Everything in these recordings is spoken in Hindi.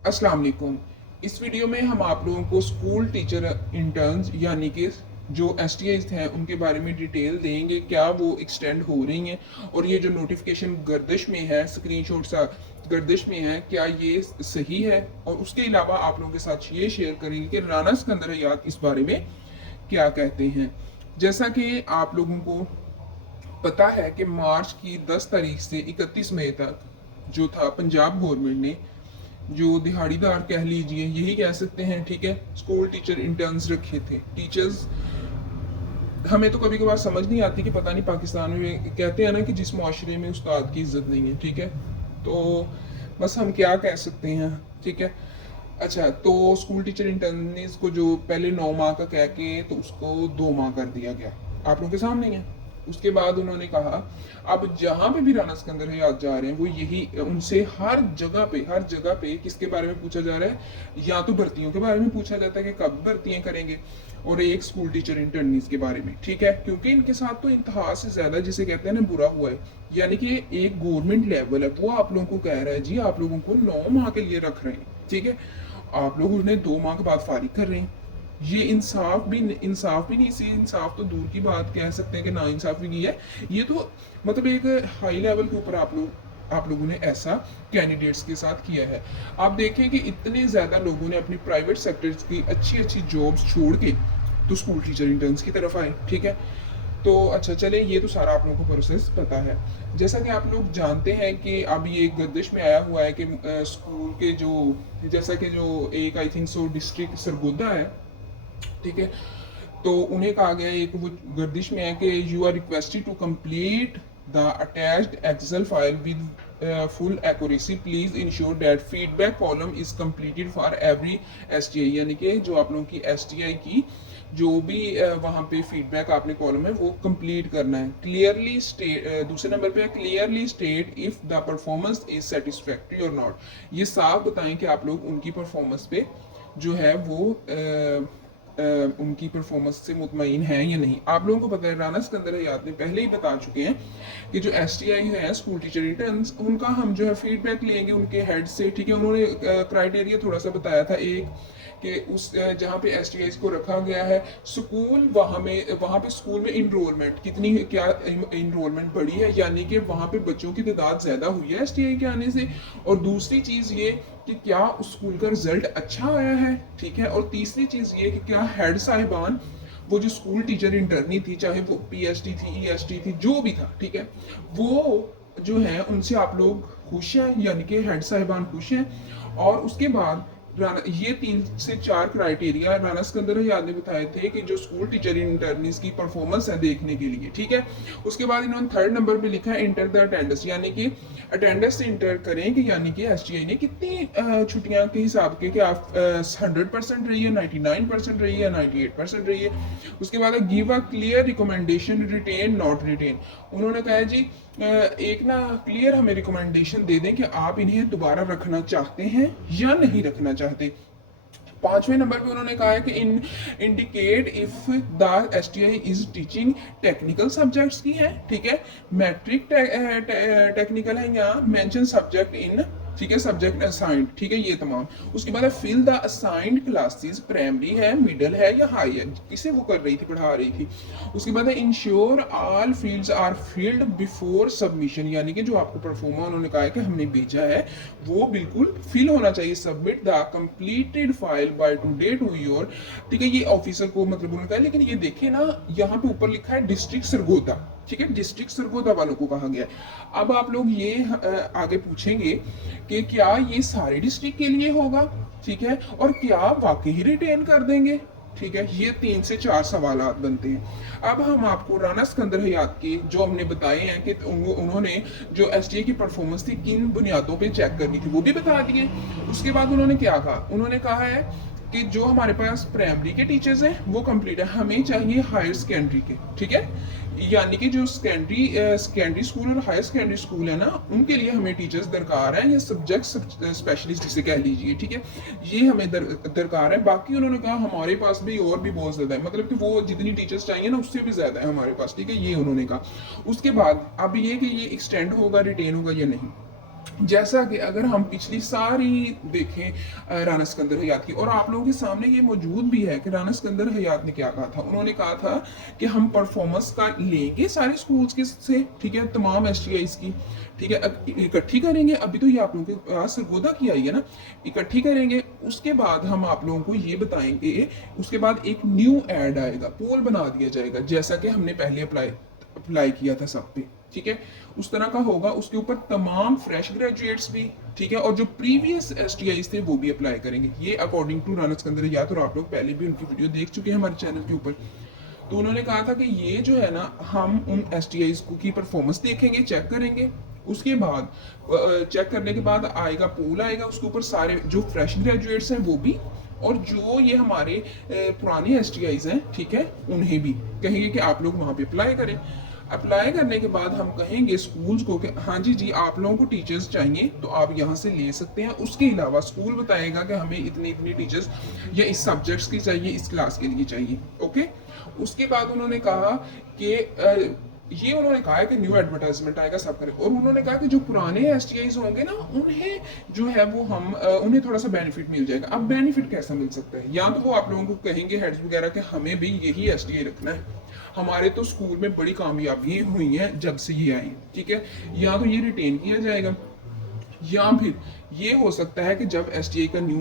अस्सलाम वालेकुम। इस वीडियो में हम आप लोगों को स्कूल टीचर इंटर्न्स यानी कि जो एसटीआईज हैं उनके बारे में डिटेल देंगे, क्या वो एक्सटेंड हो रही हैं और ये जो नोटिफिकेशन गर्दिश में है, स्क्रीनशॉट सा गर्दिश में है, क्या ये सही है। और उसके अलावा आप लोगों के साथ ये शेयर करेंगे कि राना सिकंदर हयात इस बारे में क्या कहते हैं। जैसा कि आप लोगों को पता है कि मार्च की 10 तारीख से 31 मई तक जो था, पंजाब गवर्नमेंट ने जो दिहाड़ीदार कह लीजिए, यही कह सकते हैं, ठीक है, स्कूल टीचर इंटर्न्स रखे थे। टीचर्स, हमें तो कभी कभार समझ नहीं आती कि पता नहीं पाकिस्तान में कहते हैं ना कि जिस माशरे में उस्ताद की इज्जत नहीं है, ठीक है, तो बस हम क्या कह सकते हैं, ठीक है। अच्छा, तो स्कूल टीचर इंटर्निस को जो पहले 9 माह का कह के तो उसको 2 माह कर दिया गया, आप लोगों के सामने ही है। उसके बाद उन्होंने कहा अब जहां पे भी राना सिकंदर हयात जा रहे हैं वो यही उनसे हर जगह पे किसके बारे में पूछा जा रहा है, या तो भर्तियों के बारे में पूछा जाता है कि कब भर्तियां करेंगे, और एक स्कूल टीचर इंटर्नीज के बारे में, ठीक है, क्योंकि इनके साथ तो इंतहा से ज्यादा जिसे कहते हैं ना बुरा हुआ है। यानी कि एक गवर्नमेंट लेवल है वो आप लोगों को कह रहा है जी आप लोगों को 9 माह के लिए रख रहे हैं, ठीक है, आप लोग उन्हें 2 माह के बाद फारिग कर रहे हैं। ये इंसाफ भी नहीं, इसी इंसाफ तो दूर की बात कह सकते हैं कि ना इंसाफी की है। ये तो मतलब एक हाई लेवल के ऊपर आप लोगों ने ऐसा कैंडिडेट्स के साथ किया है। आप देखें कि इतने ज़्यादा लोगों ने अपनी प्राइवेट सेक्टर्स की अच्छी अच्छी जॉब्स छोड़ के तो स्कूल टीचर इंटर्न्स की तरफ आए, ठीक है। तो अच्छा चले, ये तो सारा आप लोगों को प्रोसेस पता है। जैसा कि आप लोग जानते हैं कि अब ये गर्दिश में आया हुआ है कि स्कूल के जो, जैसा कि जो एक I think so district Sargodha है, ठीक है, तो उन्हें कहा गया है, एक वो गर्दिश में है कि you are requested to complete the attached Excel file with full accuracy, please ensure that feedback column is completed for every STI. यानी कि जो आप लोगों की एसटीआई की जो भी वहाँ पे फीडबैक आपने कॉलम है वो कंप्लीट करना है। क्लियरली स्टेट, दूसरे नंबर पे clearly state if the performance is satisfactory और नॉट। ये साफ बताएं कि आप लोग उनकी परफॉर्मेंस पे जो है वो उनकी परफॉर्मेंस से मुतमईन हैं या नहीं। आप लोगों को पता है राना सिकंदर हयात ने पहले ही बता चुके हैं कि जो एसटीआई है स्कूल टीचर इंटर्न्स, उनका हम जो है फीडबैक लेंगे उनके हेड से, ठीक है। उन्होंने क्राइटेरिया थोड़ा सा बताया था एक कि उस जहाँ पे एसटीआई को रखा गया है स्कूल, वहाँ पे स्कूल में इनरोलमेंट कितनी, क्या इनरोलमेंट बढ़ी है, यानी कि वहाँ पे बच्चों की तादाद ज़्यादा हुई है एसटीआई के आने से। और दूसरी चीज़ ये कि क्या उस स्कूल का रिजल्ट अच्छा आया है, ठीक है। और तीसरी चीज़ ये कि क्या हेड साहिबान, वो जो स्कूल टीचर इंटर्नी थी, चाहे वो पीएचडी थी, ईएसटी थी, जो भी था, ठीक है, वो जो है उनसे आप लोग खुश हैं, यानी कि हेड साहिबान खुश हैं। और उसके बाद ये 3 से 4 क्राइटेरिया राना सिकंदर हयात ने बताए थे कि जो स्कूल टीचर इंटर्नीज की परफॉर्मेंस है देखने के लिए, ठीक है। उसके बाद इन्होंने 3rd नंबर पे लिखा है इंटर द अटेंडेंस, यानी कि अटेंडेंस से इंटर करें कि यानी कि एसटीआई ने कितनी छुट्टियां के हिसाब के, कि आप 100% रही है, 99% रही है, 98% रही है। उसके बाद give a clear recommendation, retain not retain. उन्होंने कहा जी एक ना क्लियर हमें रिकमेंडेशन दे दें कि आप इन्हें दोबारा रखना चाहते हैं या नहीं रखना चाहते। 5वें नंबर पे उन्होंने कहा है कि indicate if the STI is teaching technical subjects की है, ठीक है, मैट्रिक टेक्निकल है या मेंशन सब्जेक्ट इन, ठीक है, सब्जेक्ट असाइंड, ठीक है, ये तमाम। उसके बाद fill the assigned classes, primary है, मिडिल है या हाई है, किसे वो कर रही थी, पढ़ा रही थी। उसके बाद ensure all fields are filled before submission, यानी कि जो आपको परफॉर्मा उन्होंने कहा है कि हमने भेजा है वो बिल्कुल फिल होना चाहिए। Submit the completed file by today to your, ठीक है, ये ऑफिसर को मतलब उन्होंने कहा। लेकिन ये देखिए ना, यहाँ पे ऊपर लिखा है डिस्ट्रिक्ट सरगोदा, ठीक है, डिस्ट्रिक्ट सरगोदा वालों को कहा गया है। अब आप लोग ये आगे पूछेंगे कि क्या ये सारे डिस्ट्रिक्ट के लिए होगा, ठीक है, और क्या वाकई ही रिटेन कर देंगे, ठीक है। ये 3 से 4 सवाल बनते हैं। अब हम आपको राना सिकंदर हयात के जो हमने बताए हैं कि उन्होंने जो एसटीए की परफॉर्मेंस थी किन बुनियादों पे चेक करनी थी वो भी बता दिए। उसके बाद उन्होंने क्या कहा, उन्होंने कहा है कि जो हमारे पास प्राइमरी के टीचर्स हैं वो कंप्लीट है, हमें चाहिए हायर सेकेंडरी के, ठीक है, यानी कि जो सेकेंडरी स्कूल और हायर सेकेंडरी स्कूल है ना, उनके लिए हमें टीचर्स दरकार हैं, या सब्जेक्ट स्पेशलिस्ट जिसे कह लीजिए, ठीक है, ये हमें दरकार है। बाकी उन्होंने कहा हमारे पास भी और भी बहुत ज़्यादा है, मतलब कि वो जितनी टीचर्स चाहिए ना उससे भी ज़्यादा है हमारे पास, ठीक है, ये उन्होंने कहा। उसके बाद अब ये कि ये एक्सटेंड होगा, रिटेन होगा या नहीं। जैसा कि अगर हम पिछली सारी देखें राना सिकंदर हयात की, और आप लोगों के सामने ये मौजूद भी है कि राना सिकंदर हयात ने क्या कहा था। उन्होंने कहा था कि हम परफॉर्मेंस का लेंगे सारे स्कूल्स के से, ठीक है, तमाम एसटीआईज की, ठीक है, इकट्ठी करेंगे। अभी तो ये आप लोगों के पास सरगोदा की आई है ना, इकट्ठी करेंगे। उसके बाद हम आप लोगों को ये बताएंगे, उसके बाद एक न्यू ऐड आएगा, पोल बना दिया जाएगा, जैसा कि हमने पहले अप्लाई अप्लाई किया था सब पे, ठीक है, उस तरह का होगा। उसके ऊपर तमाम फ्रेश ग्रेजुएट्स भी, ठीक है, और जो प्रीवियस एसटीआईज थे वो भी अप्लाई करेंगे, ये अकॉर्डिंग टू राना सिकंदर हयात। और आप लोग पहले भी उनकी वीडियो देख चुके हैं हमारे चैनल के ऊपर। तो उन्होंने कहा था कि ये जो है ना, हम उन एसटीआईज को की परफॉर्मेंस देखेंगे, चेक करेंगे। उसके बाद चेक करने के बाद आएगा पूल, आएगा, उसके ऊपर सारे जो फ्रेश ग्रेजुएट्स हैं वो भी, और जो ये हमारे पुराने एसटीआईज हैं, ठीक है, उन्हें भी कहेंगे कि आप लोग वहाँ पे अप्लाई करें। अप्लाई करने के बाद हम कहेंगे स्कूल्स को कि हाँ जी जी, आप लोगों को टीचर्स चाहिए तो आप यहाँ से ले सकते हैं। उसके अलावा स्कूल बताएगा कि हमें इतनी इतनी टीचर्स या इस सब्जेक्ट्स की चाहिए, इस क्लास के लिए चाहिए। ओके, उसके बाद उन्होंने कहा कि ये उन्होंने कहा है कि न्यू एडवर्टाइजमेंट आएगा, सब करें। और उन्होंने कहा कि जो पुराने एसटीआईज होंगे ना, उन्हें जो है वो हम उन्हें थोड़ा सा बेनिफिट मिल जाएगा। अब बेनिफिट कैसा मिल सकता है, या तो वो आप लोगों को कहेंगे हेड्स वगैरह कि हमें भी यही एसटीआई रखना है, हमारे तो स्कूल में बड़ी कामयाबी हुई है जब से ये आई, ठीक है, या तो ये रिटेन किया जाएगा, या फिर ये हो सकता है कि जब एसटीआई का न्यू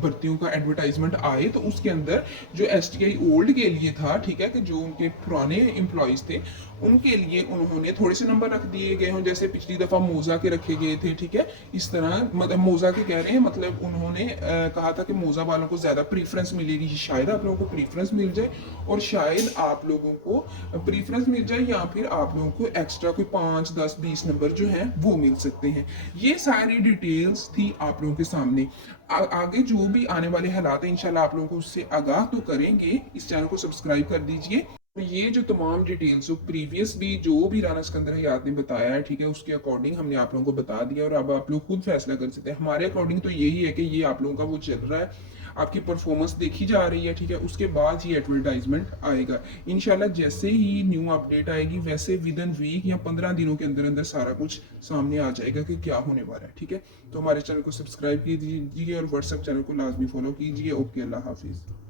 भर्तियों का एडवर्टाइजमेंट आए तो उसके अंदर जो एसटीआई ओल्ड के लिए था, ठीक है, कि जो उनके पुराने एम्प्लॉयज थे उनके लिए उन्होंने थोड़े से नंबर रख दिए गए हों, जैसे पिछली दफा मोजा के रखे गए थे, ठीक है, इस तरह, मतलब मोजा के कह रहे हैं, मतलब उन्होंने कहा था कि मोजा वालों को ज्यादा प्रीफरेंस मिलेगी, शायद आप लोगों को प्रीफरेंस मिल जाए, और शायद आप लोगों को प्रीफरेंस मिल जाए, या फिर आप लोगों को एक्स्ट्रा कोई 5, 10, 20 नंबर जो है वो मिल सकते हैं। ये सारी डिटेल्स थी आप लोगों के सामने। आगे जो भी आने वाले हालात हैं इंशाल्लाह आप लोगों को उससे आगाह तो करेंगे। इस चैनल को सब्सक्राइब कर दीजिए। ये जो तमाम डिटेल्स जो प्रीवियस भी जो भी राना सिकंदर हयात ने बताया है, ठीक है, उसके अकॉर्डिंग हमने आप लोगों को बता दिया, और अब आप लोग खुद फैसला कर सकते हैं। हमारे अकॉर्डिंग तो यही है कि ये आप लोगों का वो चल रहा है, आपकी परफॉर्मेंस देखी जा रही है, ठीक है, उसके बाद ही एडवर्टाइजमेंट आएगा इंशाल्लाह। जैसे ही न्यू अपडेट आएगी वैसे विद इन वीक या 15 दिनों के अंदर अंदर सारा कुछ सामने आ जाएगा कि क्या होने वाला है, ठीक है। तो हमारे चैनल को सब्सक्राइब कीजिए और व्हाट्सएप चैनल को लाजमी फॉलो कीजिए। ओके, अल्लाह हाफिज़।